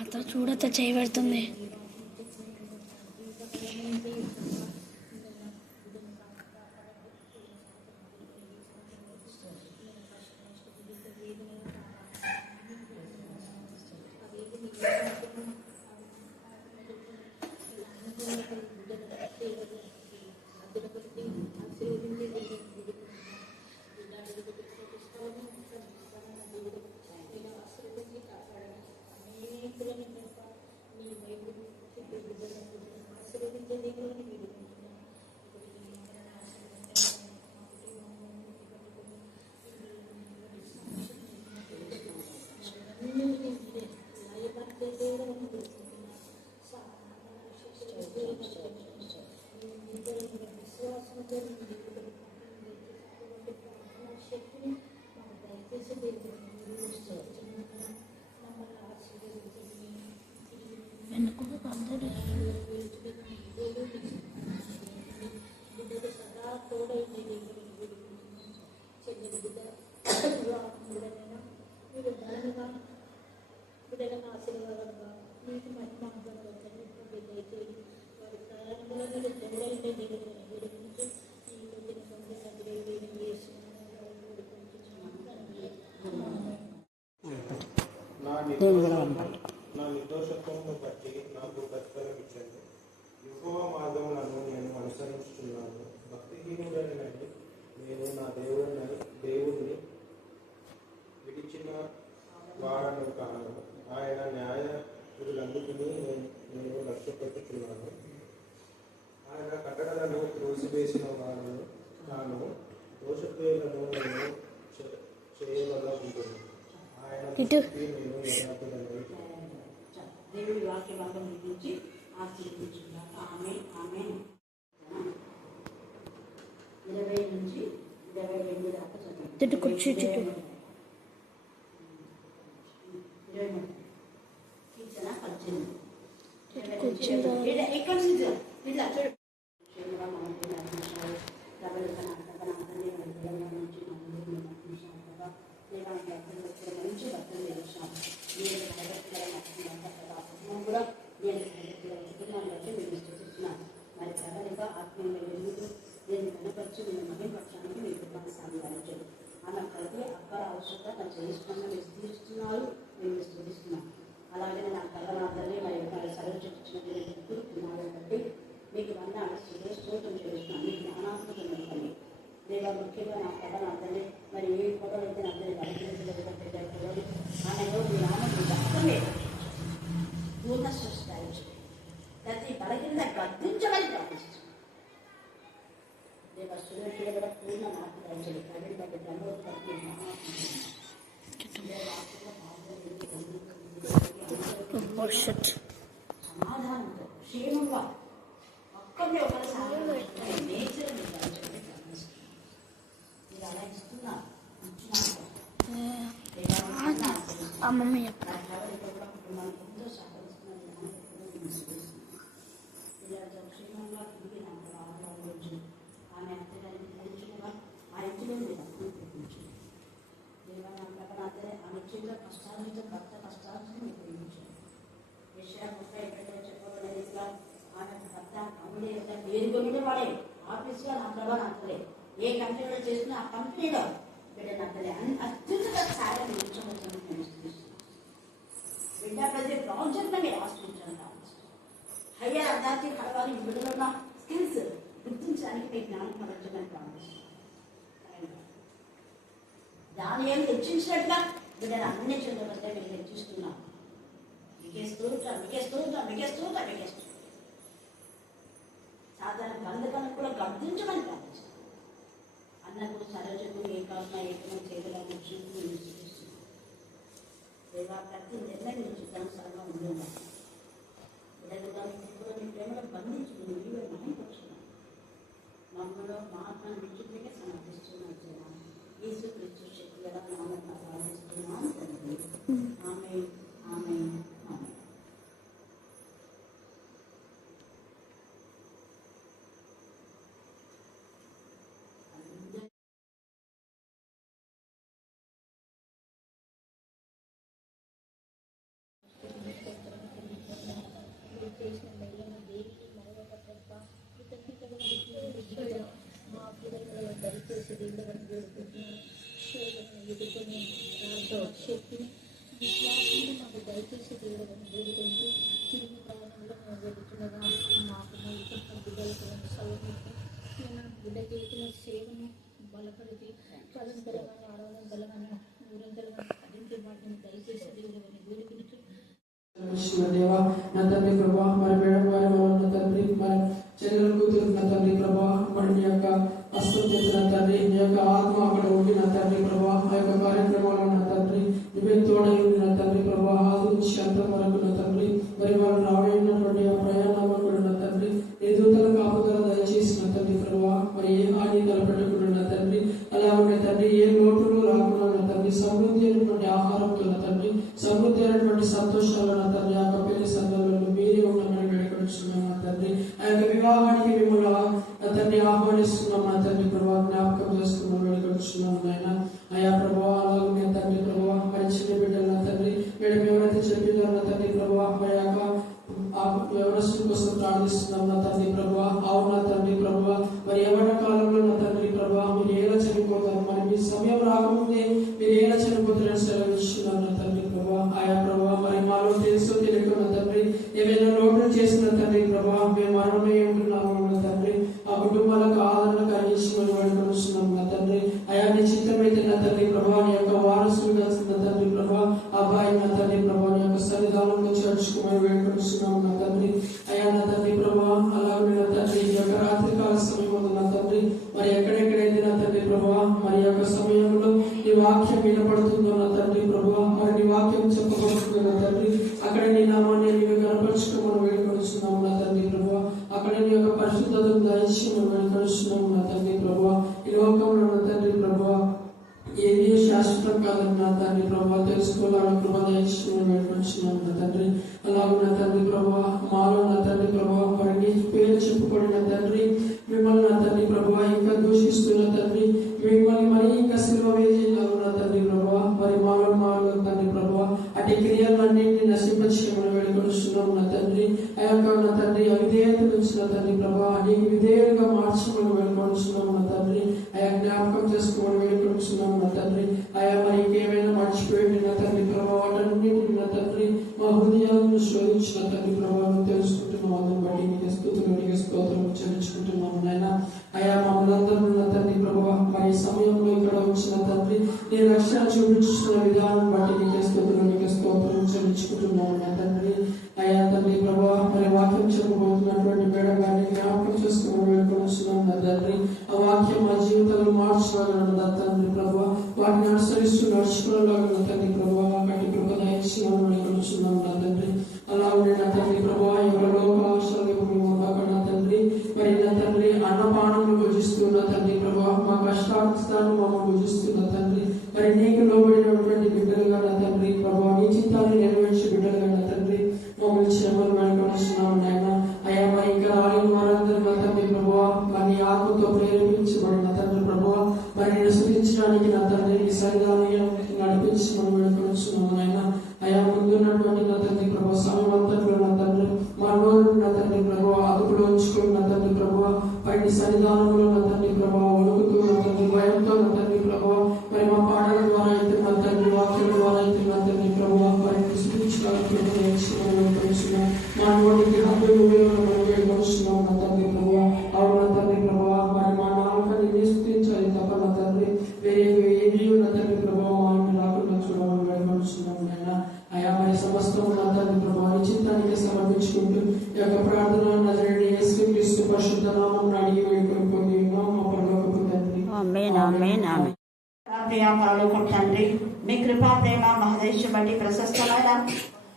అత్త చూడత్త చేయి పెడుతుంది. నా నిర్దోషత్వమును బట్టి నాకు ప్రతిఫలం ఇచ్చండి. యెహోవా మార్గములను నేను అనుసరించుచున్నాను. భక్తిహీనుడైన నేను నా దేవుణ్ణి విడిచిన వాడను కాను. ఆయన న్యాయ విధులన్నిటినీ నేను లక్ష్యపెట్టుచున్నాను. ఆయన కట్టడలను త్రోసివేసిన వాడను కాను. దోషక్రియలను నేను చేయవల్ల ఉంటుంది. దేవుడి వాక్య భాగం గురించి ఆశీర్వదించుగా. ఆమేన్ ఆమేన్. 20 నుంచి 22 దాకా చదువు. కీర్తన 18. ఎక్కడ నుంచి ఇలా చూడు. మరి ప్రజలుగా ఆత్మీయ నేను కనపరిచి నేను మహిమపరచడానికి మీరు కొనసాగించారు. ఆమె ప్రతి అక్కర అవసరంగా తను చేస్తున్నా మీరు తీరుస్తున్నారు, మేము స్థుతిస్తున్నాం. అలాగే నా కథనాథల్ని మరి సర్వచించిన కూరుతున్నారు బట్టి మీకు వందనాలు స్తోత్రం చేస్తున్నాను. మీకు జ్ఞానాత్మక నడపండి దేవా. ముఖ్యంగా నా కథనాథల్ని మరి ఏ ఫోటోలైతే అందరి బలహీనతలు ఆమెలో మీ ఆనందం అర్థమే పూర్ణ సృష్టి ప్రతి బలహీనత గద్దించమని ప్రార్థిస్తున్నాను. దేవ సురేషుడు కూడా పూర్ణ మార్పు దంచండి. ప్రజలు బట్టి సమాధానంతో క్షేమంగా ఒక్కరిని ఒకరు సాయం నేచర్ మీరు అలా ఇస్తున్నారు. అమ్మమ్మ ఆమె ఆ ఇంటిలో ఆమె చేతిలో కష్టాలతో భర్త కష్టాలను ఉపయోగించారు. విషయ 30 చెప్పబడేదిగా ఆమె భర్త అమ్ముడే పేరుకొని వాడే ఆఫీస్గా నా ప్రభావ నచ్చలే. ఏ కంపెనీలో చేసినా ఆ కంపెనీలో బిడ్డ నచ్చలే అని అత్యున్నత స్థాయిలో నిలిచబడుతుంది. బిడ్డ ప్రతి ప్రాజెక్ట్ మీరు ఆశ్రయించాలి. హయ్యర్ అథారిటీ కలవాలి. బిడ్డలో ఉన్న స్కిల్స్ గుర్తించడానికి మీకు జ్ఞానం పడచ్చని ప్రారంభిస్తున్నాను. దాని ఏం హెచ్చించినట్టుగా బిడ్డలు అన్ని చదువుకుంటే మీరు హెచ్చిస్తున్నాం. సాధారణ బంధకాలను కూడా గర్దించమని ప్రార్థిస్తున్నాం. అన్నప్పుడు సరోజకు ఏకాత్మ చేతులను చూపిస్తున్నాం. దేవా ప్రతి నిర్ణయం చిత్తానుసారంగా ఉండేవారు. బిడ్డలుగా కూడా మీ ప్రేమలో బంధించుకుని నీవే మహిమపరుచున్నాం. మమ్మల్ని మా ఆత్మను విడిచిపెట్టే సమర్థిస్తున్నాం. యేసుక్రీస్తు శక్తి గల నామమున ప్రార్థిస్తున్నాను తండ్రి. ఆమేన్ ఆమేన్. దయచేసి దేవుడని వేడుకుంటున్నాను. శోధనను ఎదుర్కొని శక్తిని విశ్వాసాన్ని మాకు దయచేసి దేవుడని వేడుకుంటూ తిరిగి ప్రయాణంలో మేము వెళుతుండగా మాకు నలుగురు బిడ్డలకు సౌకర్యం నేను బిడ్డ చేసిన సేవను బలపడితే పదంతలుగానే ఆడవడంతలుగానే ఊరంతలుగానే పదింటి వాటిని దయచేసి దేవుడని వేడుకుంటూ దేవా నా తండ్రి ప్రభా మరి మేడం వారి వాళ్ళ తండ్రి మరి చెల్లెల కూతురు నా తండ్రి ప్రభా మరి నీ యొక్క హస్తం చేసిన తండ్రి నీ యొక్క ఆత్మ అక్కడ ఉండి నా తండ్రి ప్రభా ఆ యొక్క కార్యక్రమాలు నా తండ్రి నువ్వే తోడై ఉంది నా తండ్రి ప్రభా ఆది నుంచి అంతం వరకు నా తండ్రి మరి వాళ్ళు రాబడినటువంటి ఆ ప్రయాణాలు కూడా నా తండ్రి ఏ దూతల కాపుదల దయచేసి నా తండ్రి ప్రభా మరి ఏ హాని తలపెట్టకుండా నా తండ్రి అలా ఉన్న తండ్రి ఏ లోటులు రాకుండా నా తండ్రి సమృద్ధి అయినటువంటి ఆహారంతో నా తండ్రి సమృద్ధి అయినటువంటి సంతోషాలు నా తండ్రి ఆ యొక్క పెళ్లి సందర్భంలో మీరే ఉండమని వేడుకొస్తున్నాం నా తండ్రి ఆ యొక్క వివాహానికి మిమ్మల్ని నా తండ్రి ఆహ్వానిస్తున్నాం నా తండ్రి ప్రభావ జ్ఞాపకం చేసుకున్నాం వేడుకొస్తున్నాం నాయన అయా ప్రభావ అలాగే తండ్రి ప్రభావ మరి చిన్న బిడ్డలు నా తండ్రి మేడం ఎవరైతే చెప్పిందో నా తండ్రి ప్రభావ మరి ఎవరస్తుల కోసం ప్రార్థిస్తున్నాం నా తండ్రి ప్రభావ అవును నా తండ్రి ప్రభావ మరి ఎవరి కాలంలో నా తండ్రి ప్రభావ మీరు ఎలా చనిపోతారు మరి మీ సమయం రాకముందే మీరు ఎలా చనిపోతారని సెలవిస్తున్నాం నా తండ్రి ప్రభావ ఆయా ప్రభావ మరి మాలో తెలుసు తెలియక నా తండ్రి ఏమైనా లోటు చేసిన తండ్రి ప్రభావ మేము మరణమే ఉంటున్నాము నా తండ్రి ఆ కుటుంబాలకు ఆదరణ కలిగించమని వేడుకొస్తున్నాం నా తండ్రి అయా నీ చిత్తమైతే నా తండ్రి ప్రభావ నీ యొక్క వారసులుగా నా తండ్రి ప్రభావ అబ్బాయి నా తండ్రి ప్రభావ నీ యొక్క సన్నిధానంలో చేర్చుకోమని వేడుకొస్తున్నాం నా తండ్రి అయా నా తండ్రి ప్రభావ అలాగే నా తండ్రి ఈ యొక్క రాత్రికాల సమయంలో నా తండ్రి మరి ఎక్కడెక్కడైతే నా తండ్రి ప్రభావ మరి యొక్క సమయంలో నీ వాక్యం వినపడుతుందో నా తండ్రి ప్రభావ మరి నీ వాక్యం చెప్పబడుతుందో నా తండ్రి అక్కడ నీ నామాన్ని నీవు కనపరుచుకోమని వేడుకొస్తున్నాం నా తండ్రి ప్రభావ అక్కడ నీ యొక్క పరిశుద్ధతను దయచేయమని వేడుకొస్తున్నాం నా తండ్రి ప్రభావ ఈ లోకంలో నా తండ్రి ప్రభావ ఏది శాశ్వతం కాదని నా తండ్రి ప్రభావ తెలుసుకోవాలని కృప దయచేయమని వేడుకొస్తున్నాం నా తండ్రి అలాగే నా తండ్రి ప్రభావ మాలో నా తండ్రి ప్రభావ మరి నీ పేరు చెప్పుకోండి నా తండ్రి మిమ్మల్ని నా తండ్రి ప్రభావ ఇంకా దూషిస్తున్న తండ్రి మిమ్మల్ని మరి ఇంకా సిల్వ వేసేలాగా నా తండ్రి ప్రభావ మరి మాలో తండ్రి ప్రభావ అటు క్రియలన్నింటినీ నశింపచేయమని వేడుకొస్తున్నాం నా తండ్రి ఆ యొక్క నా తండ్రి అవిధేయత నుంచి నా తండ్రి ప్రభావ నీకు విధేయులుగా మార్చమని వేడుకొస్తున్నాం నా తండ్రి ఆయా జ్ఞాపకం చేసుకోమని వేడుకొస్తున్నాం నా తండ్రి ఆయా మరి ఇంకేమైనా మర్చిపోయింది నా తండ్రి ప్రభావ వాటన్నింటినీ నా తండ్రి మా హృదయాలను శోధించిన తండ్రి ప్రభావం తెలుసుకుంటున్నాం అందుని బట్టి నీకు స్తుతులు నీకు స్తోత్రం చెల్లించుకుంటున్నాం నాయన అయా మమ్మల్ందరూ నా తండ్రి ప్రభావ మరి సమయంలో ఇక్కడ వచ్చిన తండ్రి నీ రక్షణ చూపించిన విధానం బట్టి నీకు స్తుతులు నీకు స్తోత్రం చెల్లించుకుంటున్నాం నా తండ్రి అయా తండ్రి ప్రభావ మరి వాక్యం చెప్పబోతున్నటువంటి మేడం గారిని జ్ఞాపకం చేసుకుని వేడుకొస్తున్నాం నా తండ్రి ఆ వాక్యం మా జీవితంలో మార్చగలన తండ్రి ప్రభావ వాటిని అనుసరిస్తూ నడుచుకోగలన తండ్రి ప్రభావ వాటి కృప దయచేయమని వేడుకొస్తున్నాం నా తండ్రి అలా ఉండే నా తండ్రి ప్రభావ ఎవరి లోకాశాలకు మేము ఉండక నా తండ్రి మరి నా తండ్రి అన్నపానములు భుజిస్తున్న తండ్రి ప్రభావ మా కష్టాస్థానం మమ్మల్ని భుజిస్తున్న తండ్రి మరి నీకు లోబడినటువంటి బిడ్డలుగా నా తండ్రి ప్రభావ నీ చిత్తాన్ని నెరవేర్చే బిడ్డలుగా నా తండ్రి మమ్మల్ని క్షేమలు వేడుకొస్తున్నాం నాయన అయ్యా మరి ఇంకా రాలేని వారందరూ నా తండ్రి ప్రభావ మరి ఆత్మతో ప్రేరేపించబడిన తండ్రి ప్రభావ మరి నేను స్తుతించడానికి నా తండ్రి నీ సన్నిధానం నడిపించమని వేడుకొస్తున్నాం నాయన అయా ముందున్నటువంటి నా తండ్రి ప్రభావ సమయం అంతట్లో నా తండ్రి మా రోజు నా తండ్రి ప్రభావ అదుపులో ఉంచుకుని నా తండ్రి ప్రభావ మరి సన్నిధానంలో నా తండ్రి ప్రభావ వణుకుతూ నా తండ్రి భయంతో నా తండ్రి ప్రభావ మరి మా పాటల ద్వారా అయితే నా తండ్రి వాక్యాల ద్వారా అయితే నా తండ్రి ప్రభావ మరి మా నోటికి హద్దులు వేడుకొస్తున్నాం నా తండ్రి ప్రభావ అవును నా తండ్రి ప్రభావ మరి మా నాలుకని స్తుతించాలి తప్ప నా తండ్రి వేరే ఏవి నా తండ్రి ప్రభావ మా రాకుండా చూడమని వేడుకొస్తున్నాం నాయన అయా మరి సమస్తం నా తండ్రి ప్రభావ చిత్తానికి సమర్పించుకుంటూ ఈ యొక్క ప్రార్థన నజరేయుడైన యేసుక్రీస్తు పరిశుద్ధ నామమున అడిగి వేడుకొని పొంది ఉన్నాం మా పరలోకపు తండ్రి ఆమేన్ ఆమేన్ ఆమేన్. ప్రియ పరలోకపు తండ్రి మీ కృపా ప్రేమ మహదేశ బట్టి ప్రశస్తమైన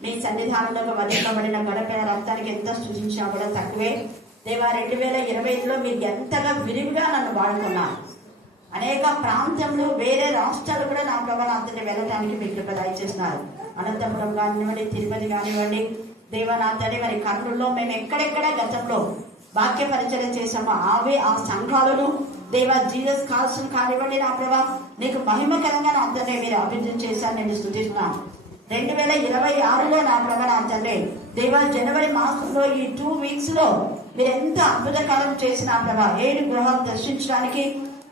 మీ సన్నిధానంలో వదిలింపబడిన గడపైన రక్తానికి ఎంత సూచించినా కూడా తక్కువే దేవా 2025లో మీరు ఎంతగా విరివిగా నన్ను వాడుకున్నారు అనేక ప్రాంతంలో వేరే రాష్ట్రాలు కూడా నా ప్రభావం అంతటి వెళ్ళడానికి మీ కృప దయచేస్తున్నారు అనంతపురం కానివ్వండి తిరుపతి కానివ్వండి దేవా నా తండ్రి మరి కర్నూలులో మేము ఎక్కడెక్కడ గతంలో వాక్య పరిచయం చేసామో ఆ సంఘాలను దేవా జీసస్ కాల్స్ కానివ్వండి నా ప్రభా నీకు మహిమకరంగా నా తండ్రి మీరు అభివృద్ధి చేశారు నేను స్తుతిస్తున్నాను 2026లో నా ప్రభా నా తండ్రి దేవా జనవరి మాసంలో ఈ 2 weeks లో మీరు ఎంత అద్భుతకరం చేసిన ప్రభా 7 గృహాలు దర్శించడానికి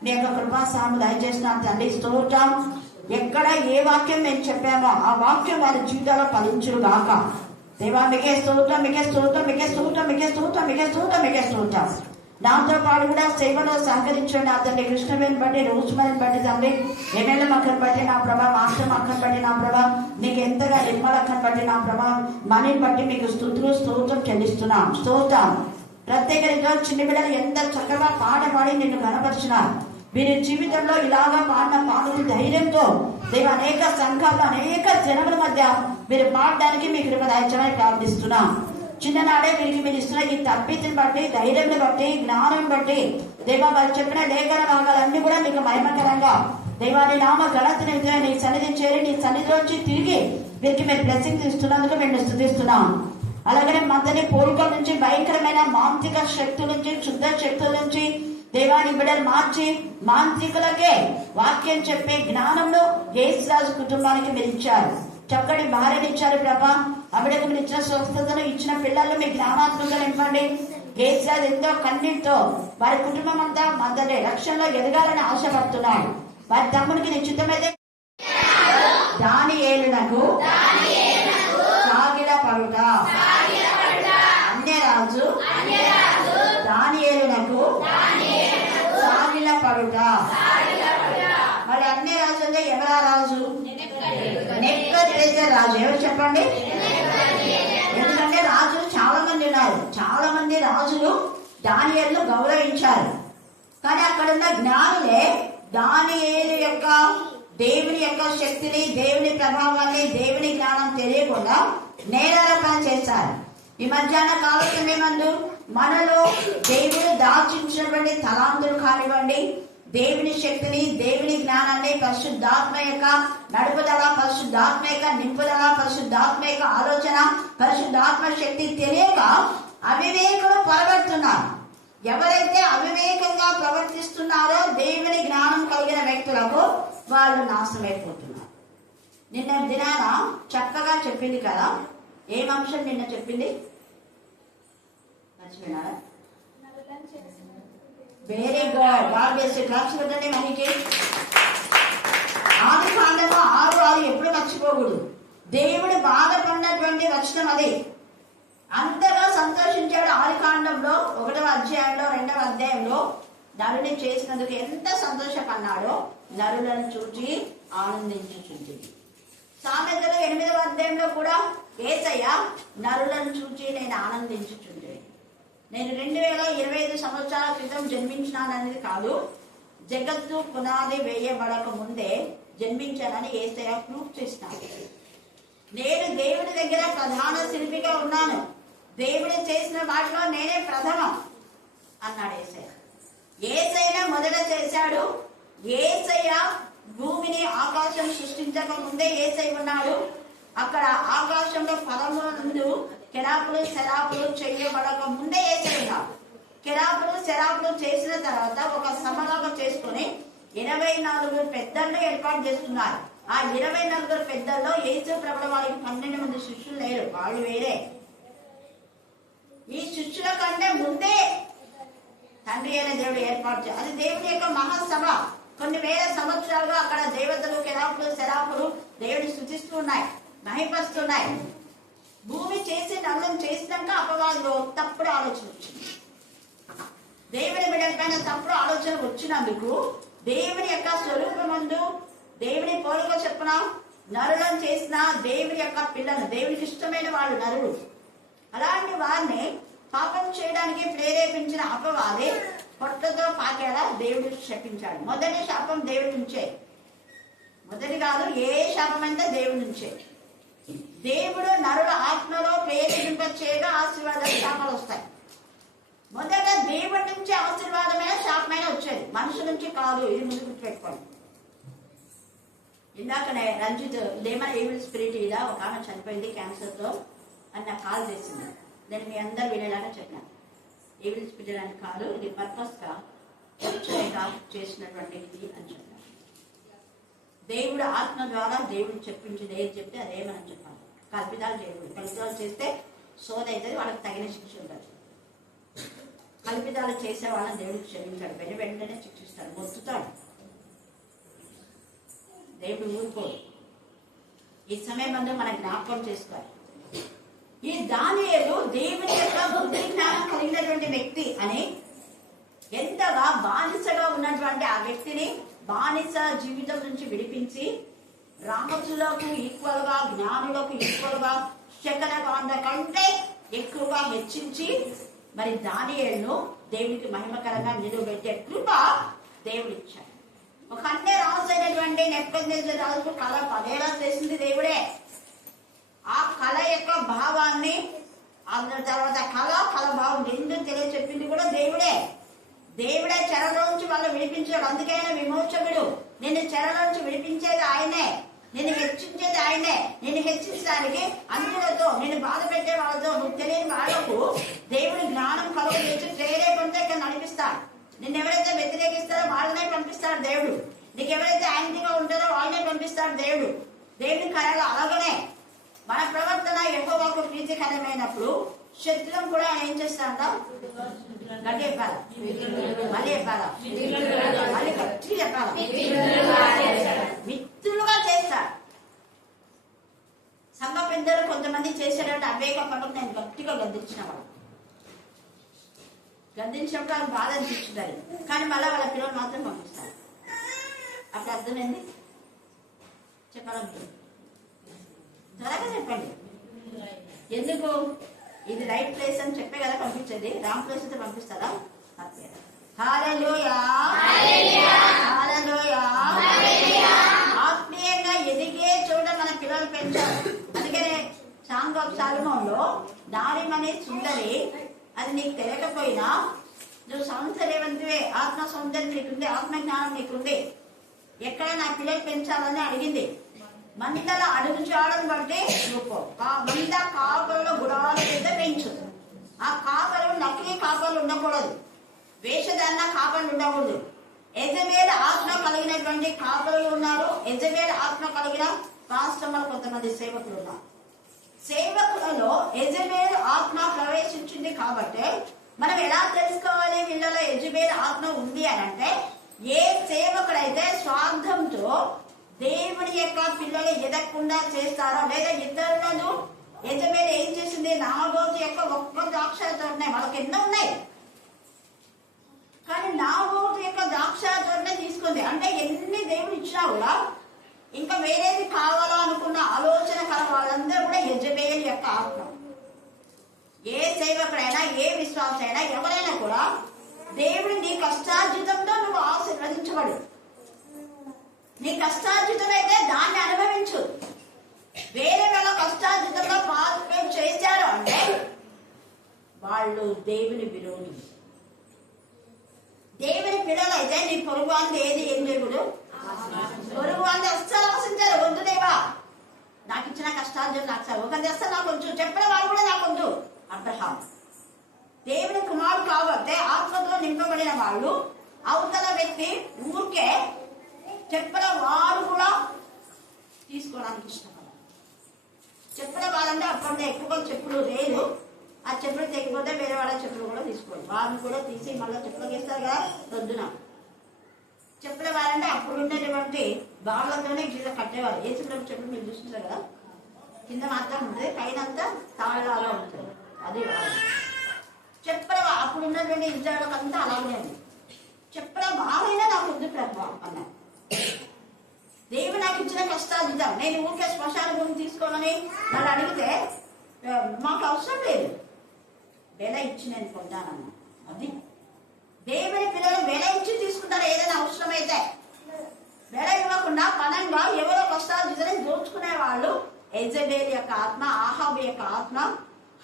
మీ యొక్క కృపాసాము దయచేసిన తండ్రి స్తోత్రం. ఎక్కడ ఏ వాక్యం మేము చెప్పామో ఆ వాక్యం వారి జీవితాల్లో ఫలించును గాక. దేవా మీకే స్తోత్రం, మీకే స్తోత్రం, మీకే స్తోత్రం, మీకే స్తోత్రం, మీకే స్తోత్రం, మీకే స్తోత్రం. దాంతో పాటు కూడా సేవలో సహకరించండి నా తండ్రి. కృష్ణవేణి బట్టి, రోజుమని బట్టి తండ్రి, ఎమ్మెల్యే అక్కను బట్టి నా ప్రభా, మాస్టర్ అక్కను బట్టి నా ప్రభా, నీకు ఎంతగా నిర్మల అక్కను బట్టి నా ప్రభా, మనీని బట్టి మీకు స్తుతులు స్తోత్రం చెల్లిస్తున్నాం. స్తోత్రం. ప్రత్యేకంగా చిన్న బిడ్డలు ఎంత చక్కగా పాట పాడి నిన్ను కనపరిచినారు. వీరి జీవితంలో ఇలాగా పాడిన పాటలు ధైర్యంతో దేవ అనేక సంఘాలు అనేక జనముల మధ్య మీరు పాడడానికి మీ కృప దయచేయమని ప్రార్థిస్తున్నాం. చిన్ననాడే వీరికి మీరు ఇస్తున్న ఈ తప్పితిని బట్టి, ధైర్యం బట్టి, జ్ఞానం బట్టి దేవ వారు చెప్పిన లేఖన భాగాలన్నీ కూడా మీకు మహిమకరంగా దేవాని నామ ఘనతని నీ సన్నిధి చేరి నీ సన్నిధిలోంచి తిరిగి వీరికి మీరు బ్లెస్సింగ్స్ ఇస్తున్నందుకు మేము స్తుతిస్తున్నాం. అలాగనే మందని పోలికల నుంచి, భయంకరమైన మాంత్రిక శక్తుల నుంచి, శుద్ధ శక్తుల నుంచి దేవాని బిడ్డలు మార్చి మాంత్రికులకే వాక్యం చెప్పే జ్ఞానంలో యేసురాజు కుటుంబానికి మీరు ఇచ్చారు. చక్కటి భార్యను ఇచ్చారు ప్రభా. ఆవిడకు మీరు ఇచ్చిన స్వస్థతను, ఇచ్చిన పిల్లలు మీ జ్ఞానాత్మక నింపండి. యేసురాజు ఎంతో కన్నీటితో వారి కుటుంబం అంతా మందరి రక్షణలో ఎదగాలని ఆశపడుతున్నారు. వారి తమ్ముడికి నిశ్చితమైతే దానియేలునకు సాగిలపడుట, అన్యరాజు దానియేలునకు సాగిలపడుట. మరి అన్యరాజు అంటే ఎవరా రాజు? నెబుకద్నెజర్ రాజు. ఎవరు చెప్పండి? ఎందుకంటే రాజులు చాలా మంది ఉన్నారు. చాలా మంది రాజులు దానియేలును గౌరవించారు. కానీ అక్కడున్న జ్ఞానులే దానియేలు యొక్క దేవుని యొక్క శక్తిని, దేవుని ప్రభావాన్ని, దేవుని జ్ఞానం తెలియకుండా నేరారోపణ చేశారు. ఈ మధ్యాహ్న కాల సమయమందు మనలో దేవుడు దాచించినటువంటి తలాంతులు కానివ్వండి, దేవుని శక్తిని, దేవుని జ్ఞానాన్ని, పరిశుద్ధాత్మ యొక్క నడుపుదల, పరిశుద్ధాత్మ యొక్క నింపుదల, పరిశుద్ధాత్మ యొక్క ఆలోచన, పరిశుద్ధాత్మ శక్తి తెలియక అవివేకులు పొరబడుతున్నారు. ఎవరైతే అవివేకంగా ప్రవర్తిస్తున్నారో దేవుని జ్ఞానం కలిగిన వ్యక్తులకు వాళ్ళు నాశనమైపోతున్నారు. నిన్న దినాన చక్కగా చెప్పింది కదా. ఏం అంశం నిన్న చెప్పింది? మర్చిపోయినారా? Very good. బాగా చేసే క్లాస్ పెట్టండి మనకి. ఆది కాండము 6:6 ఎప్పుడు మర్చిపోకూడదు. దేవుడు బాధపడినటువంటి వచనం అది. అంతగా సంతోషించాడు ఆది కాండంలో 1వ అధ్యాయంలో, 2వ అధ్యాయంలో నరుని చేసినందుకు ఎంత సంతోషపన్నాడో నరులను చూచి ఆనందించుచుంది. సామెతలు 8వ అధ్యాయంలో కూడా యేసయ్య నరులను చూచి నేను ఆనందించుచుండే. నేను 2025 సంవత్సరాల క్రితం జన్మించినాననేది కాదు, జగత్తు పునాది వేయబడక ముందే జన్మించానని యేసయ్య ప్రూఫ్ చేసినాడు. నేను దేవుడి దగ్గర ప్రధాన శిల్పిగా ఉన్నాను, దేవుడు చేసిన వాటిలో నేనే ప్రథమం అన్నాడు యేసయ్య. యేసయ్య మొదట చేశాడు. యేసయ్య భూమిని, ఆకాశం సృష్టించక ముందే యేసయ్య ఉన్నాడు. అక్కడ ఆకాశంలో పదముల నుండి కెరాపులు శరాపులు చేయబడక ముందే యేసయ్య ఉన్నాడు. కెరాపులు శరాపులు చేసిన తర్వాత ఒక సమలాగా చేసుకుని 24 పెద్దలను ఏర్పాటు చేస్తున్నారు. ఆ 24 పెద్దల్లో యేసు ప్రభుల వారికి 12 మంది శిష్యులు లేరు, వాళ్ళు వేరే. ఈ శిష్యుల కంటే ముందే తండ్రి అయిన దేవుడు ఏర్పాటు చేయాలి. అది దేవుని యొక్క మహాసభ. కొన్ని వేల సంవత్సరాలుగా అక్కడ దేవతలు, కెరాపులు శరాపులు దేవుని స్తుతిస్తూ ఉన్నాయి, మహిపరుస్తున్నాయి. భూమి చేసి నల్లం చేసినాక అపవాదులో తప్పుడు ఆలోచన వచ్చింది. దేవుని బిడ్డల పైన తప్పుడు ఆలోచన వచ్చినందుకు దేవుని యొక్క స్వరూపమందు, దేవుని పోలిక చెప్పున నరులను చేసిన దేవుని యొక్క పిల్లలు, దేవునికి ఇష్టమైన వాళ్ళు నరులు. అలాంటి వారిని పాపం చేయడానికి ప్రేరేపించిన అపవాది పొట్టతో పాకేలా దేవుడు శపించాడు. మొదటి శాపం దేవుడి నుంచే. మొదటి కాదు, ఏ శాపమైనా దేవుడి నుంచే. దేవుడు నరుల ఆత్మలో ప్రేరేపింప చేయగా ఆశీర్వాద శాపాలు వస్తాయి. మొదట దేవుడి నుంచి ఆశీర్వాదమైన శాపమైన వచ్చేది, మనుషుల నుంచి కాదు. ఇది ముందు గుర్తుపెట్టుకోండి. ఇందాకనే రంజిత్ లేమన్ ఈవిల్ స్పిరిట్ ఇలా ఒక ఆమె చనిపోయింది క్యాన్సర్తో అని నాకు కాల్ చేసింది. నేను మీ అందరు వినేలాగా చెప్పాను. ఈవిల్ స్పిరిట్ అని కాదు, ఇది పర్పస్గా చేసినటువంటి ఇది అని చెప్పాను. దేవుడు ఆత్మ ద్వారా దేవుడు చెప్పించింది ఏది చెప్తే అదే మనం చెప్పాలి. కల్పితాలు చేయకూడదు. కల్పితాలు చేస్తే సోద అవుతుంది, వాళ్ళకి తగిన శిక్ష ఉంటుంది. కల్పితాలు చేసే వాళ్ళని దేవుడు క్షమించాడు, వెంటనే శిక్షిస్తాడు, మొత్తుతాడు. దేవుడు ఊరుకోడు. ఈ సమయం అంతా మనం జ్ఞాపకం చేసుకోవాలి. ఈ దానియేలు దేవుని యొక్క బుద్ధి జ్ఞానం కలిగినటువంటి వ్యక్తి అని, ఎంతగా బానిసగా ఉన్నటువంటి ఆ వ్యక్తిని బానిస జీవితం నుంచి విడిపించి రాజులకు ఈక్వల్ గా, జ్ఞానులకు ఈక్వల్ గా, శకరకాండ కంటే ఎక్కువగా హెచ్చించి మరి దానియేలును దేవునికి మహిమకరంగా నిలబెట్టే కృప దేవుడు ఇచ్చాడు. ఒక అన్య రాజు అయినటువంటి నెబుకద్నెజరు రాజుకు కళ 10 ఏళ్ళ చేసింది దేవుడే. ఆ కళ యొక్క భావాన్ని, తర్వాత కళ భావం రెండు తెలియచెప్పింది కూడా దేవుడే. దేవుడే చెరలోంచి వాళ్ళు విడిపించాడు. అందుకే ఆయన విమోచకుడు. నిన్ను చెరలోంచి విడిపించేది ఆయనే, నిన్ను హెచ్చించేది ఆయనే. నిన్ను హెచ్చించడానికి అన్యులతో, నిన్ను బాధ పెట్టే వాళ్ళతో, నువ్వు తెలియని వాళ్లకు దేవుడు జ్ఞానం కలుగజేసి ప్రేరేపణతో ఇక్కడ నడిపిస్తాడు. నిన్ను ఎవరైతే వ్యతిరేకిస్తారో వాళ్ళనే పంపిస్తాడు దేవుడు. నీకు ఎవరైతే యాంటీగా ఉంటారో వాళ్ళనే పంపిస్తాడు దేవుడు. దేవుని కార్యాలు అలాగనే మన ప్రవర్తన యెహోవాకు ప్రీతికరమైనప్పుడు శత్రువులను కూడా ఆయన ఏం చేస్తాడంట? గట్టి చెప్పాలి, మళ్ళీ చెప్పాలా, మళ్ళీ గట్టి చెప్పాలా, మిత్రులుగా చేస్తాడు. సంఘ పెద్దలు కొంతమంది చేసేటట్టు అవేక పనులకు నేను గట్టిగా గద్దించిన వాళ్ళు, గద్దించినప్పుడు వాళ్ళు బాధ అనిపించుతారు, కానీ మళ్ళీ వాళ్ళ పిల్లలు మాత్రం పంపిస్తారు. అప్పుడు అర్థమైంది చెప్పాలా? త్వరగా చెప్పండి. ఎందుకు? ఇది రైట్ ప్లేస్ అని చెప్పే కదా పంపించేది. రాంగ్ ప్లేస్ అయితే పంపిస్తారా? హల్లెలూయా, హల్లెలూయా. ఆత్మీయంగా ఎదిగే చోట మన పిల్లలు పెంచారు. అందుకనే సాంగ్ ఆఫ్ సాలమోన్లో నారిమణి సుందరి, అది నీకు తెలియకపోయినా నువ్వు సౌందర్యవంతువే, ఆత్మ సౌందర్యం నీకుంది, ఆత్మ జ్ఞానం నీకుంది, ఎక్కడ నా పిల్లలు పెంచాలని అడిగింది. మందల అడుగు చేయడం బట్టి నువ్వు మంద కాపల్లో గుడాల కింద పెంచు. ఆ కాపలు నకిలీ కాపలు ఉండకూడదు, వేషధారణ కాపలు ఉండకూడదు. యెజబెల్ ఆత్మ కలిగినటువంటి కాపలు ఉన్నారు, యెజబెల్ ఆత్మ కలిగిన పాస్టర్లు కొంతమంది సేవకులు ఉన్నారు. సేవకులలో యెజబెల్ ఆత్మ ప్రవేశించింది కాబట్టి మనం ఎలా తెలుసుకోవాలి వీళ్ళలో యెజబెల్ ఆత్మ ఉంది అని అంటే, ఏ సేవకుడైతే స్వార్థంతో దేవుని యొక్క పిల్లలు ఎదగకుండా చేస్తారో, లేదా ఇతరులను యెజబెల్ ఏం చేసింది, నాబోతు యొక్క ఒక్క ద్రాక్ష తోటనే, వాళ్ళకి ఎన్నో ఉన్నాయి కానీ నాబోతు యొక్క ద్రాక్ష తోటనే తీసుకుంది. అంటే ఎన్ని దేవుడు ఇచ్చినా కూడా ఇంకా వేరేది కావాలో అనుకున్న ఆలోచన కల వాళ్ళందరూ కూడా యెజబెల్ యొక్క ఆత్మ. ఏ సేవకుడైనా, ఏ విశ్వాసైనా, ఎవరైనా కూడా దేవుడు నీ కష్టార్జితంతో నువ్వు ఆశీర్వదించబడు. నీ కష్టార్జితమైతే దాన్ని అనుభవించు. వేరే వాళ్ళ కష్టార్జితంలో పార్టిసిపేట్ చేశారు అంటే వాళ్ళు దేవుని విరోధి. దేవుని పిల్లలు అయితే నీ పొరుగు అంది ఏది ఏం దేవుడు? పొరుగు అంది అస్సలు ఆశించారు. వద్దు దేవా, నాకు ఇచ్చిన కష్టార్జితం నాకు సార్ ఒకటి చేస్తే నాకు కొంచెం చెప్పిన వాళ్ళు కూడా నాకు వద్దు. అబ్రహాం దేవుని కుమారుడు కాబట్టి ఆత్మతో నింపబడిన వాళ్ళు, అవతల వ్యక్తి ఊరికే చెప్పిన వారు కూడా తీసుకోవడానికి ఇష్టపడాలి. చెప్పిన వాళ్ళంటే అప్పుడు ఎక్కువ చెప్పులు లేదు, ఆ చెప్పులు తెగిపోతే వేరే వాళ్ళ చెప్పులు కూడా తీసుకోండి. వారిని కూడా తీసి మళ్ళీ చెప్పులు వేస్తారు కదా పొద్దున. చెప్పిన వాళ్ళంటే అప్పుడు ఉండేటువంటి బాగులతోనే గీత కట్టేవారు. ఏ చెప్పులు మీరు చూస్తున్నారు కదా, కింద మాత్రం ఉంటుంది, పైన అంతా తాళ్ళలాగా ఉంటుంది. అది చెప్పిన అప్పుడు ఉన్నటువంటి ఇజ్రాయెల్కి అంతా అలాగే ఉంది. చెప్పిన బాగైనా నాకు వద్దు ప్రభావం అన్నా. దేవుడు నాకు ఇచ్చిన కష్టాలు ఇద్దాం, నేను ఊరికే శ్మశాన భూమి తీసుకోవాలని వాళ్ళు అడిగితే మాకు అవసరం లేదు, వెల ఇచ్చి నేను పొందానన్నా. అది దేవుని పిల్లలు వెల ఇచ్చి తీసుకుంటారు. ఏదైనా అవసరమైతే వెల ఇవ్వకుండా పనంగా ఎవరో కష్టాలు ఇద్దరని దోచుకునే వాళ్ళు యెజబెల్ యొక్క ఆత్మ, ఆహాబు యొక్క ఆత్మ,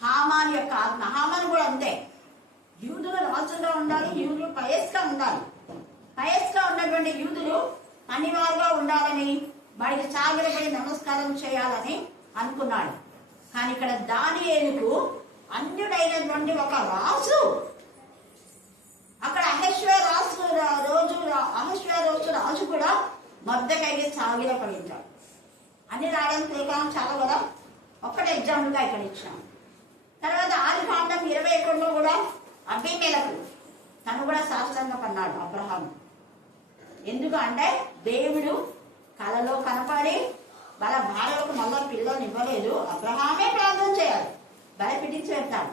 హామాన్ యొక్క ఆత్మ. హామాన్ కూడా అంతే. యూదులు రాజుగా ఉండాలి, యూదులు పయస్గా ఉండాలి. పయస్గా ఉన్నటువంటి యూదులు పనివారుగా ఉండాలని, వాడికి చాగరపడి నమస్కారం చేయాలని అనుకున్నాడు. కానీ ఇక్కడ దానియేలుకు అన్యుడైనటువంటి ఒక రాజు, అక్కడ అహష్వేరోషు రాజు కూడా మొర్దెకైకి చాగిరపడింటాడు. అన్ని రాయడానికి లేఖనం చాలా కదా, ఒక్కటే ఎగ్జాంపుల్గా ఇక్కడ ఇచ్చాం. తర్వాత ఆదికాండం 21లో కూడా అబీమెలెకు తను కూడా సాష్టాంగపడ్డాడు అబ్రహాము. ఎందుకు అంటే దేవుడు కలలో కనపడి వాళ్ళ భార్యలకు మళ్ళా పిల్లల్ని ఇవ్వలేదు. అబ్రహామే ప్రార్థన చేయాలి, బయటపించి పెడతాడు.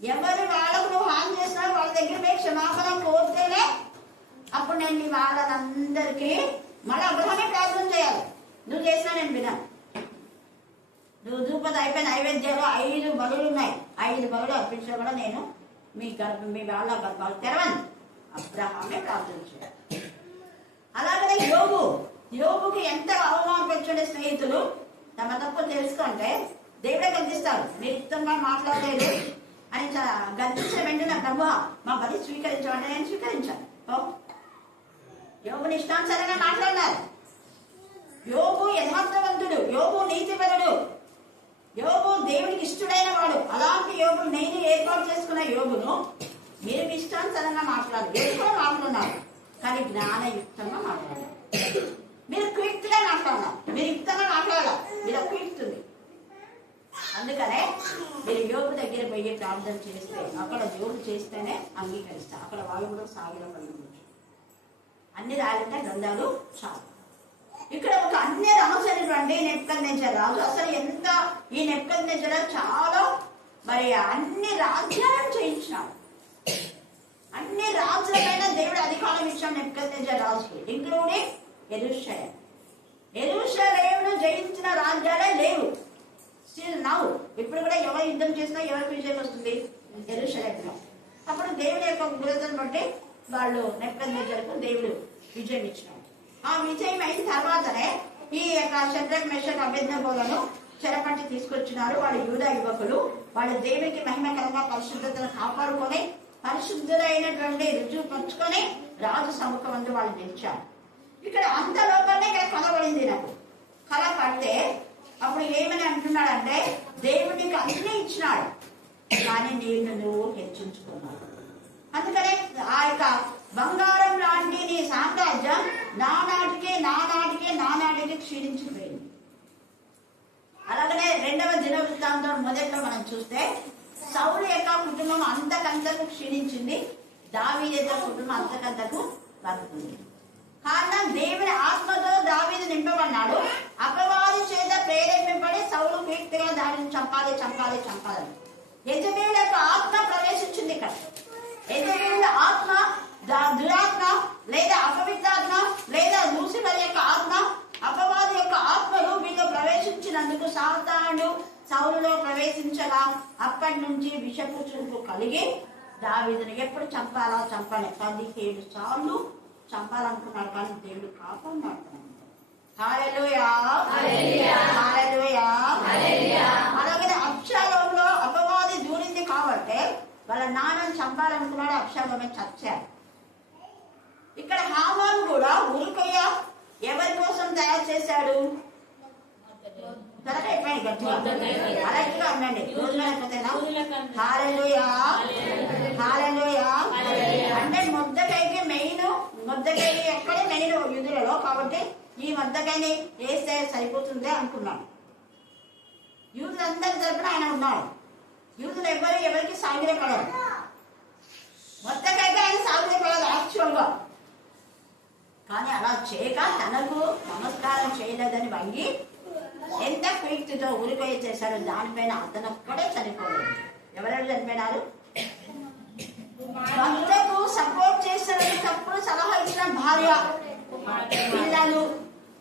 ఎవరు వాళ్ళకు నువ్వు హాని చేసినా వాళ్ళ దగ్గర పోయి క్షమాపణ కోరితేనే అప్పుడు నేను మీ వాళ్ళందరికీ మళ్ళీ అబ్రహామే ప్రార్థన చేయాలి. నువ్వు చేసినా నేను విన్నాను. నువ్వు ధూపది అయిపోయిన నైవేద్యాలు 5 బలులు ఉన్నాయి, 5 బలులు అర్పించినా కూడా నేను మీ వాళ్ళ గర్భాలు తెరవను. అబ్రహామే ప్రార్థన చేయాలి. అలాగనే యోబుకి ఎంత అవమానపరిచే స్నేహితులు తమ తప్పు తెలుసుకుంటే దేవుడే గర్దిస్తాడు. మీరు యుక్తంగా మాట్లాడలేదు అని గర్దించిన వెంటనే ప్రభు మా బలి స్వీకరించామంటే నేను స్వీకరించాను. యోబుని ఇష్టానుసారంగా మాట్లాడినారు. యోబు యథార్థవంతుడు, యోబు నీతిపరుడు, యోబు దేవునికి ఇష్టడైన వాడు. అలాంటి యోబు నేను ఏర్పాటు చేసుకున్న యోబును మీరు ఇష్టానుసారంగా మాట్లాడారు. ఎక్కువ మాట్లాడినారు కానీ జ్ఞానయుక్తంగా మాట్లాడారు. మీరు క్విక్గా మాట్లాడాలి, మీరు యుక్తంగా మాట్లాడాలి, మీరు క్విక్తుంది. అందుకనే మీరు యోబు దగ్గర పోయి ప్రార్థన చేస్తే అక్కడ యోబు చేస్తేనే అంగీకరిస్తారు. అక్కడ వాళ్ళు కూడా సాగిలో పడుతుంది. అన్ని రాయాలంటే గ్రంథాలు చాలు. ఇక్కడ ఒక అన్ని రహస్యమైనటువంటి నెబుకద్నెజర్ రాజు అసలు ఎంత ఈ నెబుకద్నెజర్ చాలా మరి అన్ని రాజ్యాలను చేయించినాడు. అన్ని రాజ్యాలైన దేవుడు అధికారం ఇచ్చాడు నెబుకద్నెజర్ రాజుకి, ఇంక్లూడింగ్ యెరూషలేం. యెరూషలేమును జయించిన రాజ్యాలే లేవు. స్టిల్ నౌ ఇప్పుడు కూడా ఎవరు యుద్ధం చేసినా ఎవరికి విజయం వస్తుంది? యెరూషలేంలో. అప్పుడు దేవుని యొక్క గుణతను బట్టి వాళ్ళు నెబుకద్నెజర్కు దేవుడు విజయం ఇచ్చినాడు. ఆ విజయం అయిన తర్వాతనే ఈ యొక్క షద్రక్ మెషక్ అబేద్నెగోలను చెరపట్టి తీసుకొచ్చినారు. వాళ్ళు యూదా యువకులు. వాళ్ళు దేవునికి మహిమకరంగా పరిశుద్ధతను కాపాడుకొని పరిశుద్ధులైనటువంటి రుజువు పంచుకొని రాజు సముఖమందు వాళ్ళు నిలిచారు. ఇక్కడ అంత లోపలనే ఇక్కడ కలబడింది. నాకు కళ పడితే అప్పుడు ఏమని అంటున్నాడంటే దేవుడు నీకు అన్ని ఇచ్చినాడు కానీ నువ్వు హెచ్చించుకున్నావు. అందుకనే ఆ యొక్క బంగారం లాంటి నీ సామ్రాజ్యం నానాటికి క్షీణించిపోయింది. అలాగనే 2వ దినవృత్తాంతం మొదట్లో మనం చూస్తే సౌలు యొక్క కుటుంబం అంతకంతకు క్షీణించింది, దావీదు యొక్క కుటుంబం అంతకంతకు బతుకుంది. కారణం దేవుని ఆత్మతో దావీదు నింపబడినాడు. అపవాది చేత ప్రేరేపింపబడి సౌలు వ్యక్తిగా దానిని చంపాలి. యెజబెలు యొక్క ఆత్మ ప్రవేశించింది. ఇక్కడ యెజబెలు ఆత్మ, దురాత్మ లేదా అపవిత్రాత్మ లేదా లూసిఫర్ యొక్క ఆత్మ, అపవాది యొక్క ఆత్మలు వీళ్ళు ప్రవేశించినందుకు సాతాను సౌలులో ప్రవేశించగా అప్పటి నుంచి విషపు చూపు కలిగి దావీదుని ఎప్పుడు చంపాలి 17 సార్లు చంపాలనుకున్నాడు కానీ దేవుడు కాపాడుతున్నాడు. హల్లెలూయా, హల్లెలూయా. అలాగే అబ్షాలోములో అపవాది దూరింది కాబట్టి వాళ్ళ నాన్నని చంపాలనుకున్నాడు, అబ్షాలోమే చచ్చాడు. ఇక్కడ హామాను కూడా ఉరికొయ్య ఎవరి కోసం తయారు చేశాడు? అలాగే అనండి. హల్లెలూయా, హల్లెలూయా. అంటే మొద్దకై ఎక్కడే మెయిన్ యూదులలో కాబట్టి ఈ మొద్దకైని వేస్తే సరిపోతుంది అనుకున్నాడు. యూదులందరి తరపున ఆయన ఉన్నాడు. యూదులు ఎవరికి సాగిలపడరు. మొద్దకైతే ఆయన సాగిలపడదు యాక్చువల్ గా. కానీ అలా చేయక తనకు నమస్కారం చేయలేదని వంగి ఎంత క్విక్తో ఉరికొయ్య చేశాడు. దానిపైన అతను ఒక్కడే చనిపోలేదు. ఎవరెవరు చనిపోయినారు? భర్తకు సపోర్ట్ చేస్తారని తప్పుడు సలహా ఇచ్చిన భార్య, పిల్లలు,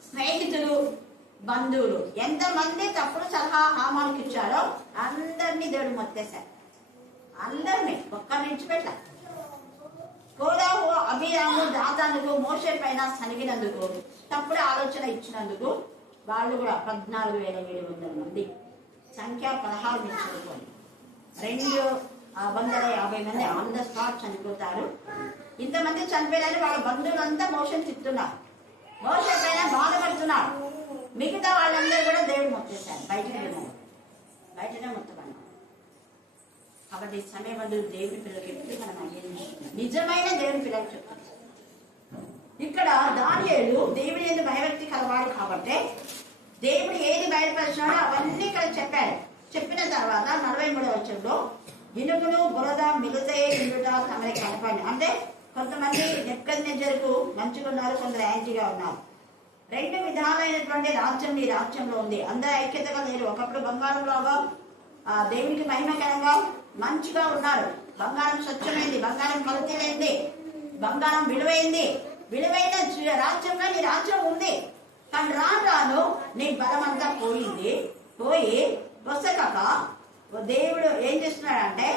స్నేహితులు, బంధువులు ఎంతమంది తప్పుడు సలహా హామానికి ఇచ్చారో అందరినీ దేవుడు మొత్తేశారు. అందరినీ ఒక్కరిని విడిచిపెట్టారు. కోరాహు, అబీరాము, దాతానుకు, మోషే పైన సనిగినందుకు, తప్పుడు ఆలోచన ఇచ్చినందుకు వాళ్ళు కూడా 14,700 మంది, సంఖ్య 16 నిశ్చయిపోయింది. 250 మంది ఆన్ ద స్పాట్ చనిపోతారు. ఇంతమంది చనిపోయారని వాళ్ళ బంధువులంతా మోషన్ తిట్టున్నారు, మోషే పైన బాధపడుతున్నారు. మిగతా వాళ్ళందరూ కూడా దేవుడు మొత్తేశారు, బయటనే మొత్తమన్నారు. కాబట్టి సమయంలో దేవుడి పిల్లలకి ఎప్పుడు మనం అంగీకరిస్తున్నాం, నిజమైన దేవుడి పిల్లలకు చెప్తాం. ఇక్కడ దానియేలు దేవుడి ఏది భయభక్తి కలవాడు కాబట్టి దేవుడు ఏది బయలుపరిచాడో అవన్నీ ఇక్కడ చెప్పాడు. చెప్పిన తర్వాత 43వ వచనంలో ఇనుమును బురద మిగతే ఇండుట తమకి కనపడి. అంటే కొంతమంది నెబుకద్నెజరుకు మంచిగా ఉన్నారు, కొందరు యాంటీగా ఉన్నారు. రెండు విధాలైనటువంటి రాజ్యం ఈ రాజ్యంలో ఉంది. అందరూ ఐక్యతగా లేరు. ఒకప్పుడు బంగారంలాగా దేవునికి మహిమకరంగా మంచిగా ఉన్నారు. బంగారం స్వచ్ఛమైంది, బంగారం కల్తీ లేనిది, బంగారం విలువైంది. విలువైన రాజ్యంగా నీ రాజ్యం ఉంది. కానీ రాను నీ బలమంతా పోయి వసకక దేవుడు ఏం చేస్తున్నాడంటే,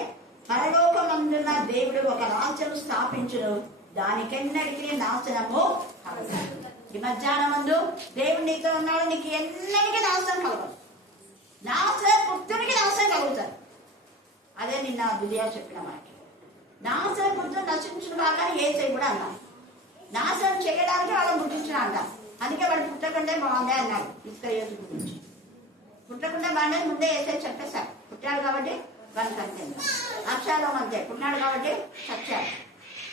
పరలోకమందున్న దేవుడు ఒక రాజ్యం స్థాపించును, దానికెన్నటికీ నాశనము కలగదు. ఈ మధ్యాహ్నం ముందు దేవుడు నీతో ఉన్నాడు, నీకు ఎన్నటికీ నాశనం కలగదు. పుత్రునికి నాశనం కలుగుతారు. అదే నిన్న బిలియా చెప్పిన వాక్యం. నాశనం పుత్రుడు నశించిన కాక ఏసై కూడా అన్నాడు. నాశనం చేయడానికి వాళ్ళని పుట్టించిన అంట. అందుకే వాడు పుట్టకుండే బాగుందే అన్నాడు ఇస్కరియోతు గురించి. పుట్టకుండా బాగానే ముందే ఏసై చెప్పేశాడు. పుట్టాడు కాబట్టి వాడిని చచ్చింది. అక్షాలం అంతే, పుట్టినాడు కాబట్టి చచ్చాడు.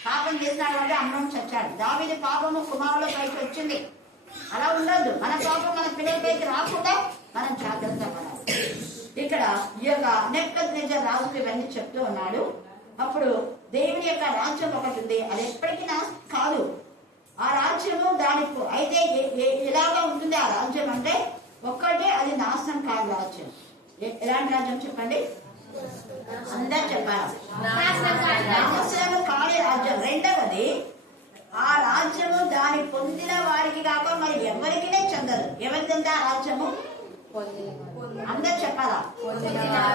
పాపం చేసినాడు కాబట్టి అన్నం చచ్చాడు. దావీదు పాపము కుమారుల పైకి వచ్చింది. అలా ఉండొద్దు. మన పాపం మన పిల్లలపైకి రాకుండా మనం జాగ్రత్త పడాలి. ఇక్కడ ఈ యొక్క నెబుకద్నెజరు రాజుకు ఇవన్నీ చెప్తూ ఉన్నాడు. అప్పుడు దేవుని యొక్క రాజ్యం ఒకటి ఉంది, అది ఎప్పటికీ కాదు. ఆ రాజ్యము దానికి అయితే ఎలాగా ఉంటుంది ఆ రాజ్యం అంటే, ఒక్కటే అది నాశనం కాదు రాజ్యం. ఎలాంటి రాజ్యం చెప్పండి, అందరు చెప్పాలి. నాశనం కాని రాజ్యం. రెండవది, ఆ రాజ్యము దాని పొందిన వారికి కాక మరి ఎవరికి చెందదు. ఎవరిదంటే ఆ రాజ్యము అందరు చెప్పాలా,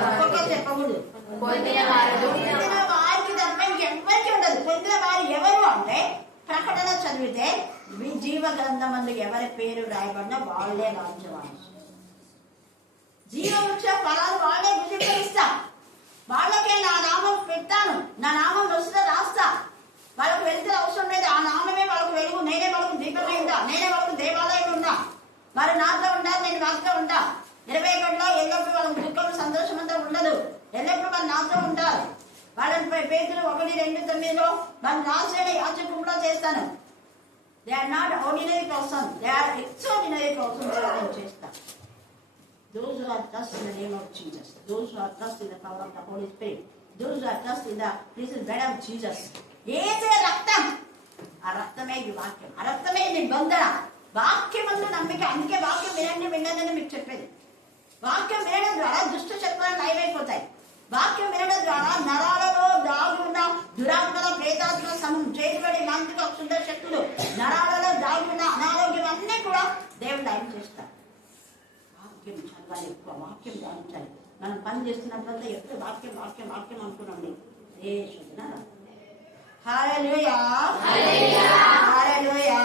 ఒక్కొక్కరు చెప్పకూడదు. పొందిన వారికి తప్ప ఎవరికి ఉండదు. పొందిన వారు ఎవరు అంటే, ప్రకటన చదివితే మీ జీవ గ్రంథం మందు ఎవరి పేరు రాయబడినా వాళ్ళే రాజ్యవాళ్ళు. జీవవృక్ష ఫలాలు వాళ్ళే విధికరిస్తా. వాళ్ళకే నా నామం పెడతాను, నా నామం నొసులో రాస్తా. వాళ్ళకు వెళ్తే అవసరం లేదు. ఆ నామమే వాళ్ళకు వెలుగు. నేనే వాళ్ళకు దీపమే ఉంటా, నేనే వాళ్ళకు దేవాలయం ఉంటా. వారు నాతో ఉండాలి, నేను వారితో ఉంటా. 21లో ఎల్లప్పుడు వాళ్ళకి దుఃఖం సంతోషం అంతా ఉండదు. ఎల్లప్పుడు వాళ్ళు నాతో ఉంటారు. వాళ్ళని పేతురు 1:2-9 వాళ్ళు రాసిన యాచకుల్లో చేస్తాను. They are not ordinary person, they are extraordinary person. నేను చేస్తాను. Those who are trust in the name of Jesus, those who are trust in the power of the Holy Spirit, those who are trust in the prison blood of Jesus. ఏదే రక్తం, ఆ రక్తమే ఈ వాక్యం, ఆ రక్తమే నిబంధన. వాక్యమందు నమ్మిక. అందుకే వాక్యం వినండి మీకు చెప్పేది. వాక్యం వినడం ద్వారా దుష్ట శక్తులు నయమైపోతాయి. వాక్యం వినడం ద్వారా నరాలలో దాగి ఉన్న దురాత్మల ప్రేతాత్మల సమూహం చేయబడి మాంత్రిక క్షుద్ర శక్తులు, నరాలలో దాగి ఉన్న అనారోగ్యం అన్నీ కూడా దేవుడు నయం చేస్తారు. వాక్యం చదవాలి, ఎక్కువ వాక్యం ధ్యానించాలి. మనం పని చేస్తున్నప్పుడంతా ఎప్పుడు వాక్యం వాక్యం వాక్యం అనుకున్నాండి. ఏ శుద్ధ హల్లెలూయా, హల్లెలూయా.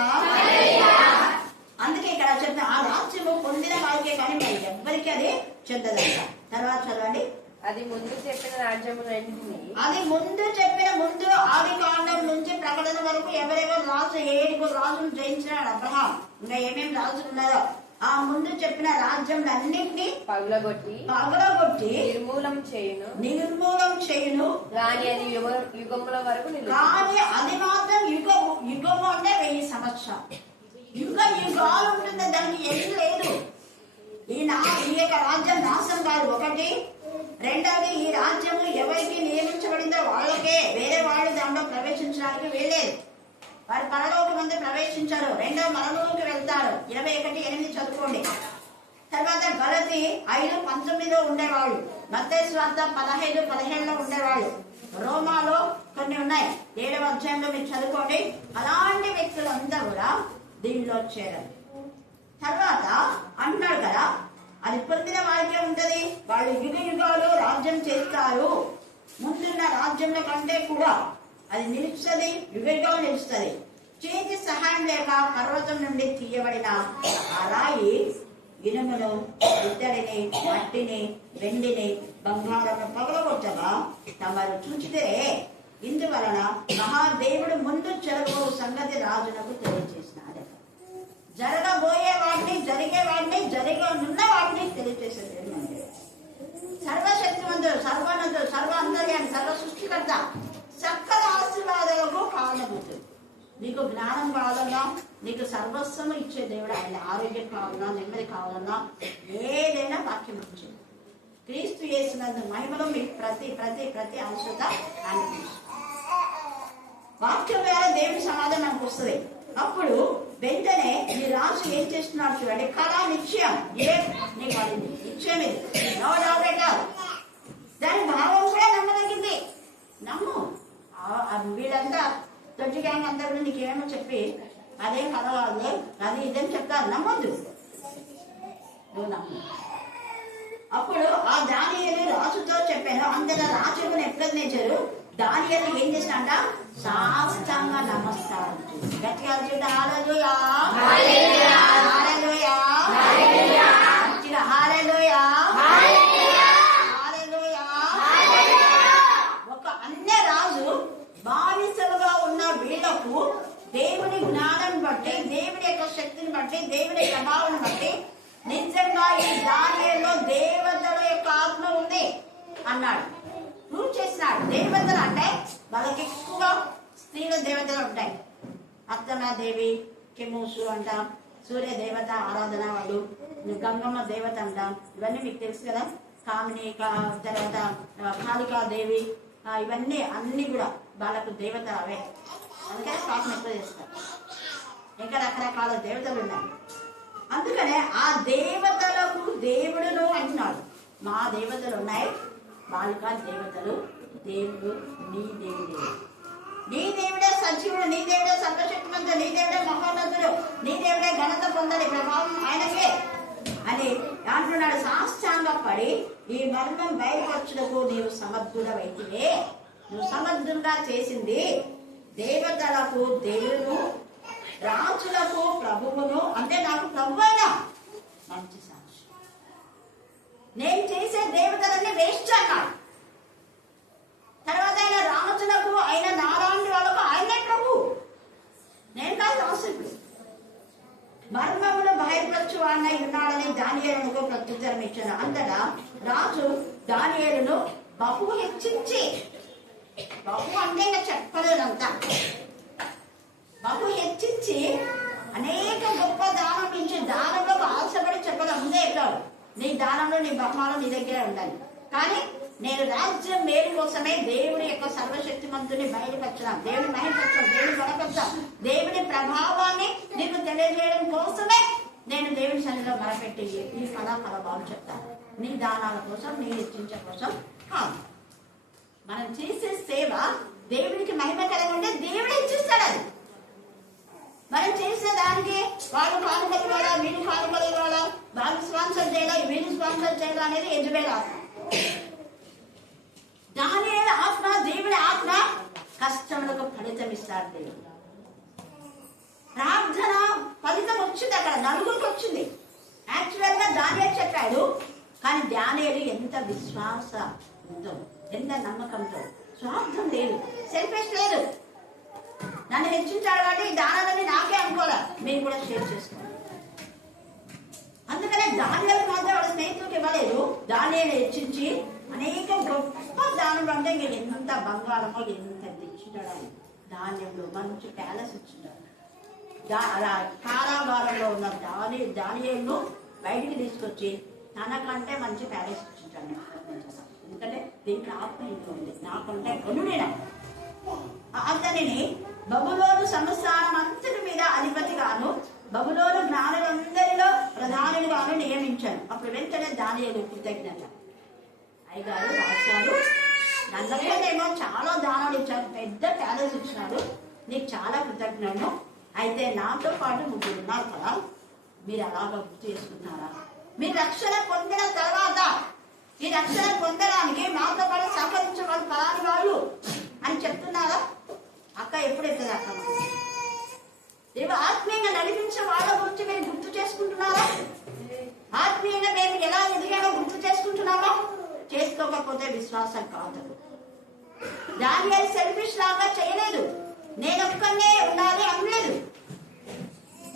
అందుకే ఇక్కడ చెప్పిన ఆ రాజ్యము పొందిన వారికే కానీ మరి ఎవ్వరికి అది చెందదంట. తర్వాత చదవండి. అది ముందు చెప్పిన రాజ్యములన్నిటినీ, అది ముందు ఆది కాండం నుంచి ప్రకటన వరకు ఎవరెవరు రాజు 7 రాజులు జయించినాడు అబ్రహాం. ఇంకా ఏమేమి రాజులు ఉన్నారో ఆ ముందు చెప్పిన రాజ్యములన్నింటినీ పగలగొట్టి నిర్మూలం చేయును. కానీ అది యుగముల వరకు కానీ అది మాత్రం యుగము అంటే 1000 సంవత్సరాలు. యుగాలు ఉంటుంది, దానికి ఏం లేదు. ఈ యొక్క రాజ్యం నాశనం కాదు. ఒకటి. రెండవది, ఈ రాజ్యము ఎవరికి నియమించబడిందో వాళ్ళకే, వేరే వాళ్ళు దాంట్లో ప్రవేశించడానికి వీలేదు. వారు పరలోకమందు ప్రవేశించారు. రెండవ మరణంలోకి వెళ్తారు. 21:8 చదువుకోండి. తర్వాత గలతీ 5:19 ఉండేవాళ్ళు. మత్తయి సువార్త 15:17 ఉండేవాళ్ళు. రోమాలో కొన్ని ఉన్నాయి. 7వ అధ్యాయంలో మీరు చదువుకోండి. అలాంటి వ్యక్తులంతా కూడా దీనిలో చేరారు. తర్వాత అంటున్నాడు కదా, అది పొందిన వారికే ఉంటది. వాళ్ళు యుగాలు రాజ్యం చేస్తారు. ముందున్న రాజ్యంలో కంటే కూడా అది నిలుస్తుంది, యుగాలు నిలుస్తుంది. చేతి సహాయం లేక పర్వతం నుండి తీయబడిన ఆ రాయి ఇనుమును, ఇత్తడిని, మట్టిని, వెండిని, బంగారము పగలగొట్టగా తమరు చూచితే, ఇందువలన మహాదేవుడు ముందు జరగబో సంగతి రాజునకు తెలియజేసినాడు. జరగబోయే వాటిని, జరిగే వాటిని, జరగనున్న వాటిని తెలియజేసేది. సర్వశక్తివంతుడు, సర్వోన్నతుడు, సర్వ అంతర్యామి, సర్వ సృష్టికర్త, సకల ఆశీర్వాదాలకు కారణభూతుడు. నీకు జ్ఞానం కావాలన్నా, నీకు సర్వస్వము ఇచ్చే దేవుడు ఆయన. ఆరోగ్యం కావాలన్నా, నెమ్మది కావాలన్నా, ఏదైనా వాక్యం ఇచ్చింది. క్రీస్తు యేసునందు మహిమలో మీకు ప్రతి ప్రతి ప్రతి అవసరత అనిపిస్తుంది. వాక్యం ద్వారా దేవుని సమాధానం మనకు వస్తుంది. అప్పుడు వెంటనే ఈ రాజు ఏం చేస్తున్నాడు చూడండి, కళ నిశ్చయం, ఇదే నీకు పడింది, నిశ్చయం ఇది, నో డౌట్ ఎట్ ఆల్. దాని భావం కూడా నమ్మదగింది, నమ్ము. వీళ్ళంతా తొట్టి గ్యాంగ్ అందరూ నీకేమో చెప్పి అదేం కళ కాదు, అది ఇదేం చెప్తారు, నమ్మొద్దు, నువ్వు నమ్ము. అప్పుడు ఆ దానియేలు రాజుతో చెప్పాను. అందరూ రాజును నెప్పుకొద్నెజరు దానియేలు ఏం చేసినంట, సాష్టాంగ నమస్కారం గట్టిగా చూడ, హల్లెలూయా హల్లెలూయా హల్లెలూయా హల్లెలూయా హల్లెలూయా హల్లెలూయా హల్లెలూయా. ఒక అన్య రాజు బానిసలుగా ఉన్న వీళ్లకు దేవుని జ్ఞానం బట్టి, దేవుని యొక్క శక్తిని బట్టి, దేవుని ప్రభావం బట్టి నిజంగా ఈ దానియేలులో దేవతల యొక్క ఆత్మ ఉంది అన్నాడు, ప్రూవ్ చేసినాడు. దేవతలు అంటే వాళ్ళకి ఎక్కువగా స్త్రీల దేవతలు ఉంటాయి. అత్తమాదేవి, కెమూసు అంటాం, సూర్య దేవత ఆరాధన, వాళ్ళు గంగమ్మ దేవత అంటాం. ఇవన్నీ మీకు తెలుసు కదా. కామిని, తర్వాత కాళికాదేవి, ఇవన్నీ అన్ని కూడా వాళ్ళకు దేవత అవే. అందుకని పాపం ఎక్కువ చేస్తారు. ఇంకా రకరకాల దేవతలు ఉన్నాయి. అందుకనే ఆ దేవతలకు దేవుడును అంటున్నాడు. మా దేవతలు ఉన్నాయి, బాలికా దేవతలు, దేవుడు నీ దేవుడే, నీ దేవుడే సజీవుడు, నీ దేవుడే సర్వశక్తిమంతుడు, నీ దేవుడే మహోన్నతుడు, నీ దేవుడే ఘనత పొందని ప్రభావం ఆయనకే అని అంటున్నాడు. సాష్టాంగ పడి ఈ మర్మం బయలుపరచుటకు నీవు సమర్థుడవైతివే. నువ్వు సమర్థుడుగా చేసింది దేవతలకు దేవుడు, రాజులకు ప్రభువును, అంటే నాకు ప్రభు అయినా మంచి సాక్షి. నేను చేసే దేవతలన్నీ వేస్ట్ అన్నాడు. తర్వాత ఆయన రాజులకు, ఆయన నారాయణ వాళ్ళకు ఆయనే ప్రభు, నేను కాదు రాసుడు. మర్మములు బయలుపరచు వాడినై ఉన్నాడని దానియేలుకు ప్రత్యుత్తరం ఇచ్చాను. అంతటా రాజు దానియేలును బహు హెచ్చించి, బహు అంటే చెప్పలేదంతా, బహు హెచ్చించి అనేక గొప్ప దానం ఇచ్చి, దానంలో ఆశపడి చెప్పడం ముందే ఎట్లాడు, నీ దానంలో నీ బహుమానం నీ దగ్గరే ఉండాలి, కానీ నేను రాజ్యం మేలు కోసమే దేవుని యొక్క సర్వశక్తిమంతుని బయలుపరచడం, దేవుని మహిమపరచడం, దేవుని గణపరచడం, దేవుని ప్రభావాన్ని నీకు తెలియజేయడం కోసమే నేను దేవుని సన్నిధిలో మొరపెట్టి ఈ ఫలాఫలం చెప్తాను. నీ దానాల కోసం, నీ హెచ్చించే కోసం కాదు. మనం చేసే సేవ దేవునికి మహిమ కలిగి ఉంటే దేవుడు హెచ్చిస్తాడు. అది మనం చేసే దానికి వాళ్ళు కానుకలు ఇవ్వాలా, వీళ్ళు కానుకలు ఇవ్వాలా, వాళ్ళు స్పాన్సర్ చేయాలా, వీళ్ళు స్పాన్సర్ చేయాలా అనేది యజబేల్ ఆత్మ. దానియేలు ఆత్మ, దేవుడి ఆత్మ కష్టములకు ఫలితం ఇస్తాడు దేవుడు. ప్రార్థన ఫలితం వచ్చింది, అక్కడ నలుగురికి వచ్చింది. యాక్చువల్ గా దానియేలు చెప్పాడు, కానీ దానియేలు ఎంత విశ్వాసంతో, ఎంత నమ్మకంతో, స్వార్థం లేదు, సెల్ఫిష్ లేదు. నన్ను హెచ్చించాడు కాబట్టి ఈ దానాలన్నీ నాకే అనుకోలే, మీరు కూడా షేర్ చేసుకోండి. అందుకనే దానియేలు మాత్రం వాళ్ళ స్నేహితులకు ఇవ్వలేదు, దానియేలు హెచ్చించి అనేక గొప్ప దానం అంటే ఇంక ఎంత బంగారమో ఎంత తెచ్చింటాడు. ధాన్యంలో మంచి ప్యాలెస్ ఇచ్చింటాడు. అలా కారాగారంలో ఉన్న దానియేలును బయటికి తీసుకొచ్చి తనకంటే మంచి ప్యాలెస్ ఇచ్చింటాడు. ఎందుకంటే దీనికి ఆత్మ ఇంట్లో ఉంది, నాకంటే గనుడేనా. అతనిని బబులోను సంస్థానం అంతటి మీద అధిపతిగాను, బబులోను జ్ఞానులందరిలో ప్రధానులుగాను నియమించాను. అప్పుడు వెంటనే దానియేలు కృతజ్ఞత, అయ్యగారు రాశారు, నన్నకేమో చాలా దానాలు ఇచ్చారు, పెద్ద ప్యాలెస్ ఇచ్చినారు, నీకు చాలా కృతజ్ఞతను. అయితే నాతో పాటు ముగ్గురు ఉన్నారు కదా, మీరు అలాగా గుర్తు చేసుకున్నారా? మీరు రక్షణ పొందిన తర్వాత ఈ రక్షణ పొందడానికి మాతో పాటు సహకరించే వాళ్ళు పలాని వాళ్ళు అని చెప్తున్నారా? అక్క ఎప్పుడు ఎప్పుడు అక్క దేవు ఆత్మీయంగా నడిపించే వాళ్ళ గురించి మీరు గుర్తు చేసుకుంటున్నారా? ఆత్మీయంగా మేము ఎలా ఎదిగానో గుర్తు చేసుకుంటున్నామా? చేసుకోకపోతే విశ్వాసం కాదు. దానియేలు సెల్ఫిష్ లాగా చేయలేదు, నేను ఒక్కనే ఉండాలి అనలేదు.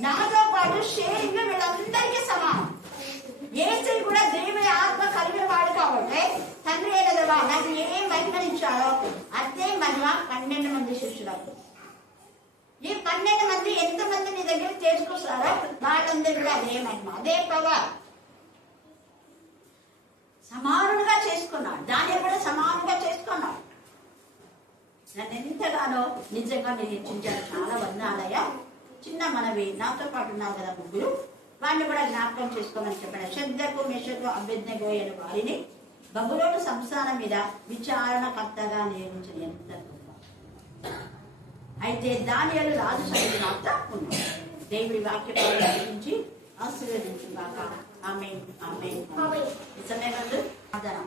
నాతో పాటు షేరింగ్ వీళ్ళందరికీ సమానం. యేసు కూడా దేవుని ఆత్మ కలిగిన వాడు కాబట్టి తండ్రి అయినదివా నాకు ఏం మహిమనిచ్చాడో అదే మహిమ 12 మంది శిష్యులకు. ఈ 12 మంది ఎంతమంది నీ దగ్గర చేసుకొస్తారో వాళ్ళందరూ కూడా అదే మహిమ, అదే పవర్. సమానుడుగా నన్ను ఎంతగానో నిజంగా మీరు హెచ్చించారు. చాలా వందనాలయ్యా. చిన్న మనవి, నాతో పాటు ఉన్నావు కదా ముగ్గురు, వాడిని కూడా జ్ఞాపకం చేసుకోమని చెప్పాను. శద్రకు మెషకు అభ్యర్థనగో అయిన వారిని బబులోను సంస్థానం మీద విచారణకర్తగా నియమించిన ఎంత గొప్ప. అయితే దానియేలు రాజు సన్నిధి మాత్ర ఉన్నాడు. దేవుడి వాక్యం గురించి ఆశీర్వదించుగాక. ఆమేన్, ఆమేన్. ఈ సమయమందు ఆదరణ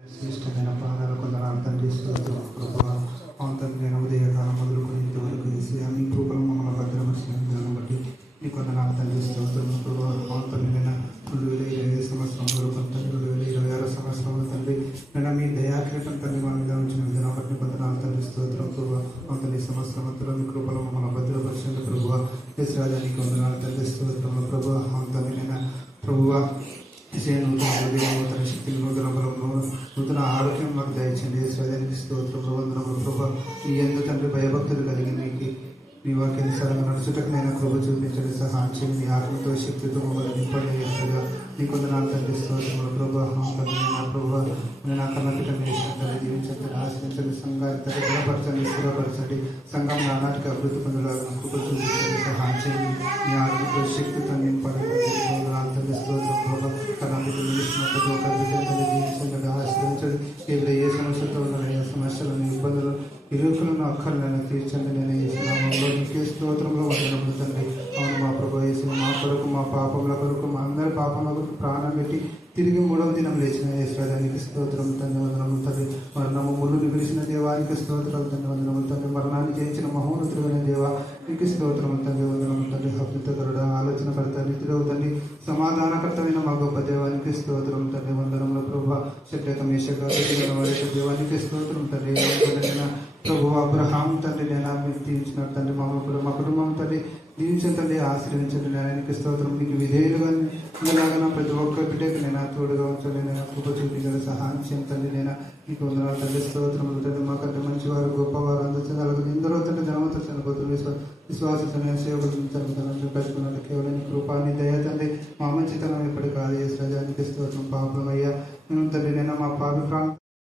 శ్రేష్టమైన పాదాల కొందరు తండ్రి స్తోత్రం ప్రభువా. అవును తండ్రి, నేను ఉదయకాలం మొదలుకొని ఇంతవరకు వేసి మీ కృపలు మమ్మల్ని భద్రపరిచినందుకు బట్టి నీ కొందరు తండ్రి స్తోత్రం ప్రభువా. అవును తండ్రి, నేను 2020 సంవత్సరం వరకు తండ్రి 2026 సంవత్సరంలో తండ్రి నేను మీ దయాకీటం తండ్రి మా మీద ఉంచిన విధానం బట్టి కొందరు తండ్రి స్తోత్రం ప్రభువా. అవును తండ్రి, సంవత్సరం అంతలో మీ కృపలు మమ్మల్ని భద్రపరిచింది ప్రభువా. రాజానికి కొందరు తండ్రి స్తోత్రంలో ప్రభువా. అవును తండ్రి, నేను ప్రభువా నూతన శక్తిని, నూతన బలంలో, నూతన ఆరోగ్యం మాకు దయచండి. యేసురాజానికి స్తోత్రం వందనములు ప్రభువా. ఈ ఎందు తండ్రి భయభక్తులు కలిగి మీకు మీ వాక్యానుసారంగా నడుచుటకు నేను కృప చూపించండి. సహాయం చేయండి. మీ ఆత్మతో శక్తితో మమ్మల్ని నింపండి. యేసుగా నీ కొందరు తండ్రి స్తోత్రములు ప్రభువా. నా ప్రభువా, నేను నా కన్నపిటను వేసినట్టు జీవించండి, ఆశ్రయించండి. సంఘాన్ని బలపరచండి, స్థిరపరచండి. సంఘం నానాటికి అభివృద్ధి పొందలాగా కృప చూపించండి. సహాయం చేయండి. మీ ఆత్మతో శక్తితో నింపండి. తండ్రి స్తోత్రం ప్రభావ. కన్నపిటను వేసినట్టు ఒక బిడ్డను జీవించండి, ఆశ్రయించండి. ఇప్పుడు ఏ సమస్యతో ఉన్న ఏ సమస్యలను, ఇబ్బందులు, ఇరుకులను, అక్కర్లను తీర్చండి. నేను వేసినామంలో నీకే స్తోత్రంలో ఉండడం తండ్రి. అవును మా ప్రభు వేసిన మా కొరకు, మా పాపముల కొరకు, మా అందరి పాపముల కొరకు ప్రాణం పెట్టి తిరిగి 3వ దినం లేచిన యేసురాజానికి స్తోత్రం తండ్రి వందనములు తండ్రి. మరణము ముళ్ళును విడిచిన దేవానికి స్తోత్రాలు తండ్రి వందనములు తండ్రి. మరణాన్ని జయించిన మహోన్నతుడైన దేవా నీకు స్తోత్రము తండ్రి వందనములు తండ్రి. హృదయకరుడ, ఆలోచనకర్త, నిధుడవు తండ్రి, సమాధానకర్తమైన మా గొప్ప దేవానికి స్తోత్రం తండ్రి వందనములు ప్రభు. శత్రక మేషక దేవానికి స్తోత్రం తండ్రి. ప్రభు అబ్రహాం తండ్రి నేను మీరు దీవించినట్టు తండ్రి మమ్మల్ని కూడా మా కుటుంబం తండ్రి దీవించండి, ఆశ్రయించండి. నేను స్తోత్రం నీకు విధేయులుగా ఇలాగా ప్రతి ఒక్క బిడ్డకి నేను తోడుగా ఉంచండి. నేను కృప చూపించండి, సహాయం చేయండి. నేను నీకు వందనాలు తండ్రి స్తోత్రములు తండ్రి. మాకంటే మంచివారు, గొప్పవారు, అందరూ ఎందరో తండ్రి ధనవంతులు చనిపోతున్నారు. విశ్వాస సేవకులు చనిపోతున్నారు. కట్టుకున్నట్టు కేవలం కృపాన్ని దయ తండ్రి. మా మంచితనం ఎప్పటి కాదు. యేసు రాజానికి స్తోత్రం. పాపమయ్యా మేము తండ్రి నేను మా పాపి ప్రాంతం